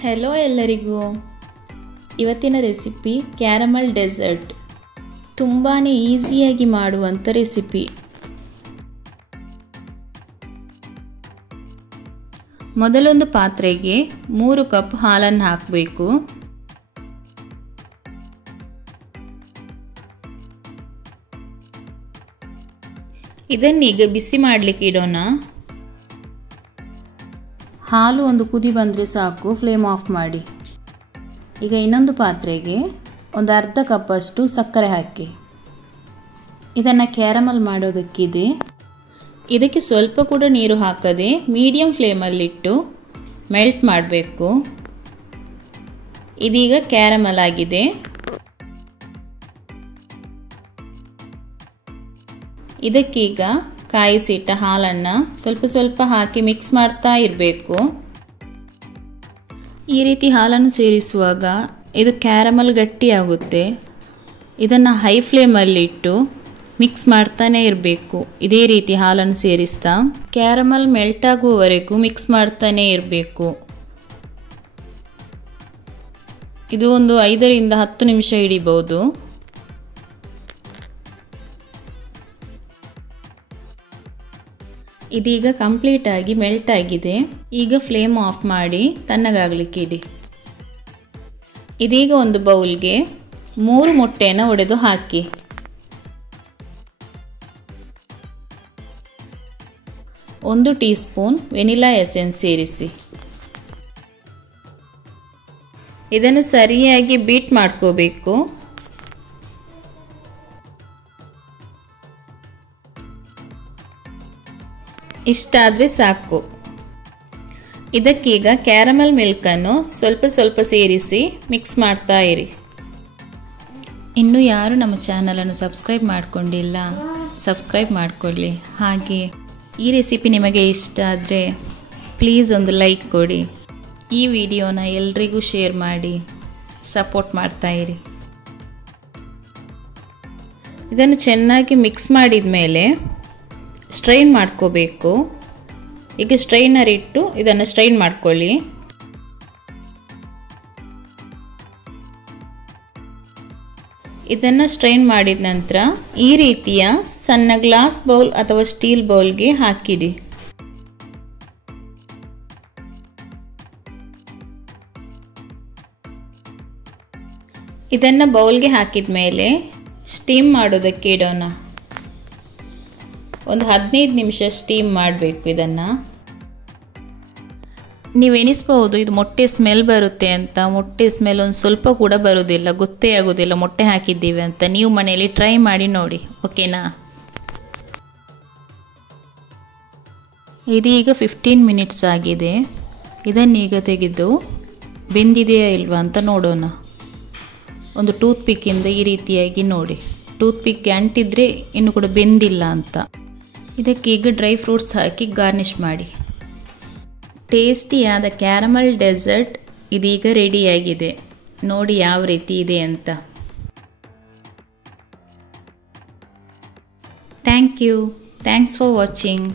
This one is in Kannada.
ಹೆಲೋ ಎಲ್ಲರಿಗೂ. ಇವತ್ತಿನ ರೆಸಿಪಿ ಕ್ಯಾರಮಲ್ ಡೆಸರ್ಟ್. ತುಂಬಾ ಈಸಿಯಾಗಿ ಮಾಡುವಂಥ ರೆಸಿಪಿ. ಮೊದಲೊಂದು ಪಾತ್ರೆಗೆ 3 ಕಪ್ ಹಾಲನ್ನು ಹಾಕಬೇಕು. ಇದನ್ನೀಗ ಬಿಸಿ ಮಾಡಲಿಕ್ಕೆ ಇಡೋಣ. ಹಾಲು ಒಂದು ಕುದಿ ಬಂದರೆ ಸಾಕು, ಫ್ಲೇಮ್ ಆಫ್ ಮಾಡಿ. ಈಗ ಇನ್ನೊಂದು ಪಾತ್ರೆಗೆ ಒಂದು ಅರ್ಧ ಕಪ್ಪಷ್ಟು ಸಕ್ಕರೆ ಹಾಕಿ. ಇದನ್ನು ಕ್ಯಾರಮಲ್ ಮಾಡೋದಕ್ಕಿದೆ. ಇದಕ್ಕೆ ಸ್ವಲ್ಪ ಕೂಡ ನೀರು ಹಾಕದೆ ಮೀಡಿಯಂ ಫ್ಲೇಮಲ್ಲಿಟ್ಟು ಮೆಲ್ಟ್ ಮಾಡಬೇಕು. ಇದೀಗ ಕ್ಯಾರಮಲ್ ಆಗಿದೆ. ಇದಕ್ಕೀಗ ಕಾಯಿಸಿಟ್ಟ ಹಾಲನ್ನು ಸ್ವಲ್ಪ ಸ್ವಲ್ಪ ಹಾಕಿ ಮಿಕ್ಸ್ ಮಾಡ್ತಾ ಇರಬೇಕು. ಈ ರೀತಿ ಹಾಲನ್ನು ಸೇರಿಸುವಾಗ ಇದು ಕ್ಯಾರಮಲ್ ಗಟ್ಟಿಯಾಗುತ್ತೆ. ಇದನ್ನು ಹೈ ಫ್ಲೇಮಲ್ಲಿಟ್ಟು ಮಿಕ್ಸ್ ಮಾಡ್ತಾನೆ ಇರಬೇಕು. ಇದೇ ರೀತಿ ಹಾಲನ್ನು ಸೇರಿಸ್ತಾ ಕ್ಯಾರಮಲ್ ಮೆಲ್ಟ್ ಆಗುವವರೆಗೂ ಮಿಕ್ಸ್ ಮಾಡ್ತಾನೆ ಇರಬೇಕು. ಇದು ಒಂದು 5 ರಿಂದ 10 ನಿಮಿಷ ಹಿಡಿಬಹುದು. ಇದೀಗ ಕಂಪ್ಲೀಟ್ ಆಗಿ ಮೆಲ್ಟ್ ಆಗಿದೆ. ಈಗ ಫ್ಲೇಮ್ ಆಫ್ ಮಾಡಿ ತಣ್ಣಗಾಗಲಿಕ್ಕೆ ಇಡಿ. ಇದೀಗ ಒಂದು ಬೌಲ್ಗೆ 3 ಮೊಟ್ಟೆಯನ್ನು ಒಡೆದು ಹಾಕಿ. ಒಂದು ಟೀ ಸ್ಪೂನ್ ವೆನಿಲಾ ಎಸೆನ್ಸ್ ಸೇರಿಸಿ. ಇದನ್ನು ಸರಿಯಾಗಿ ಬೀಟ್ ಮಾಡ್ಕೋಬೇಕು. ಇಷ್ಟಾದರೆ ಸಾಕು. ಇದಕ್ಕೀಗ ಕ್ಯಾರಮಲ್ ಮಿಲ್ಕನ್ನು ಸ್ವಲ್ಪ ಸ್ವಲ್ಪ ಸೇರಿಸಿ ಮಿಕ್ಸ್ ಮಾಡ್ತಾ ಇರಿ. ಇನ್ನೂ ಯಾರು ನಮ್ಮ ಚಾನಲನ್ನು ಸಬ್ಸ್ಕ್ರೈಬ್ ಮಾಡಿಕೊಂಡಿಲ್ಲ, ಸಬ್ಸ್ಕ್ರೈಬ್ ಮಾಡಿಕೊಳ್ಳಿ. ಹಾಗೆ ಈ ರೆಸಿಪಿ ನಿಮಗೆ ಇಷ್ಟ ಆದರೆ ಪ್ಲೀಸ್ ಒಂದು ಲೈಕ್ ಕೊಡಿ. ಈ ವಿಡಿಯೋನ ಎಲ್ರಿಗೂ ಶೇರ್ ಮಾಡಿ ಸಪೋರ್ಟ್ ಮಾಡ್ತಾ ಇರಿ. ಇದನ್ನು ಚೆನ್ನಾಗಿ ಮಿಕ್ಸ್ ಮಾಡಿದ ಮೇಲೆ ಸ್ಟ್ರೈನ್ ಮಾಡ್ಕೋಬೇಕು. ಈಗ ಸ್ಟ್ರೈನರ್ ಇಟ್ಟು ಇದನ್ನು ಸ್ಟ್ರೈನ್ ಮಾಡ್ಕೊಳ್ಳಿ. ಇದನ್ನು ಸ್ಟ್ರೈನ್ ಮಾಡಿದ ನಂತರ ಈ ರೀತಿಯ ಸಣ್ಣ ಗ್ಲಾಸ್ ಬೌಲ್ ಅಥವಾ ಸ್ಟೀಲ್ ಬೌಲ್ಗೆ ಹಾಕಿಡಿ. ಇದನ್ನು ಬೌಲ್ಗೆ ಹಾಕಿದ ಮೇಲೆ ಸ್ಟೀಮ್ ಮಾಡೋದಕ್ಕೆ ಇಡೋಣ. ಒಂದು 15 ನಿಮಿಷ ಸ್ಟೀಮ್ ಮಾಡಬೇಕು. ಇದನ್ನು ನೀವು ಎನಿಸ್ಬೋದು ಇದು ಮೊಟ್ಟೆ ಸ್ಮೆಲ್ ಬರುತ್ತೆ ಅಂತ. ಮೊಟ್ಟೆ ಸ್ಮೆಲ್ ಒಂದು ಸ್ವಲ್ಪ ಕೂಡ ಬರೋದಿಲ್ಲ, ಗೊತ್ತೇ ಆಗೋದಿಲ್ಲ ಮೊಟ್ಟೆ ಹಾಕಿದ್ದೀವಿ ಅಂತ. ನೀವು ಮನೆಯಲ್ಲಿ ಟ್ರೈ ಮಾಡಿ ನೋಡಿ, ಓಕೆನಾ? ಇದೀಗ 15 ಮಿನಿಟ್ಸ್ ಆಗಿದೆ. ಇದನ್ನೀಗ ತೆಗೆದು ಬೆಂದಿದೆಯಾ ಇಲ್ವಾ ಅಂತ ನೋಡೋಣ. ಒಂದು ಟೂತ್ ಪಿಕ್ಕಿಂದ ಈ ರೀತಿಯಾಗಿ ನೋಡಿ. ಟೂತ್ ಪಿಕ್ ಅಂಟಿದ್ರೆ ಇನ್ನು ಕೂಡ ಬೆಂದಿಲ್ಲ ಅಂತ. ಇದಕ್ಕೀಗ ಡ್ರೈ ಫ್ರೂಟ್ಸ್ ಹಾಕಿ ಗಾರ್ನಿಷ್ ಮಾಡಿ. ಟೇಸ್ಟಿಯಾದ ಕ್ಯಾರಮಲ್ ಡೆಸರ್ಟ್ ಇದೀಗ ರೆಡಿಯಾಗಿದೆ. ನೋಡಿ ಯಾವ ರೀತಿ ಇದೆ ಅಂತ. Thanks for watching.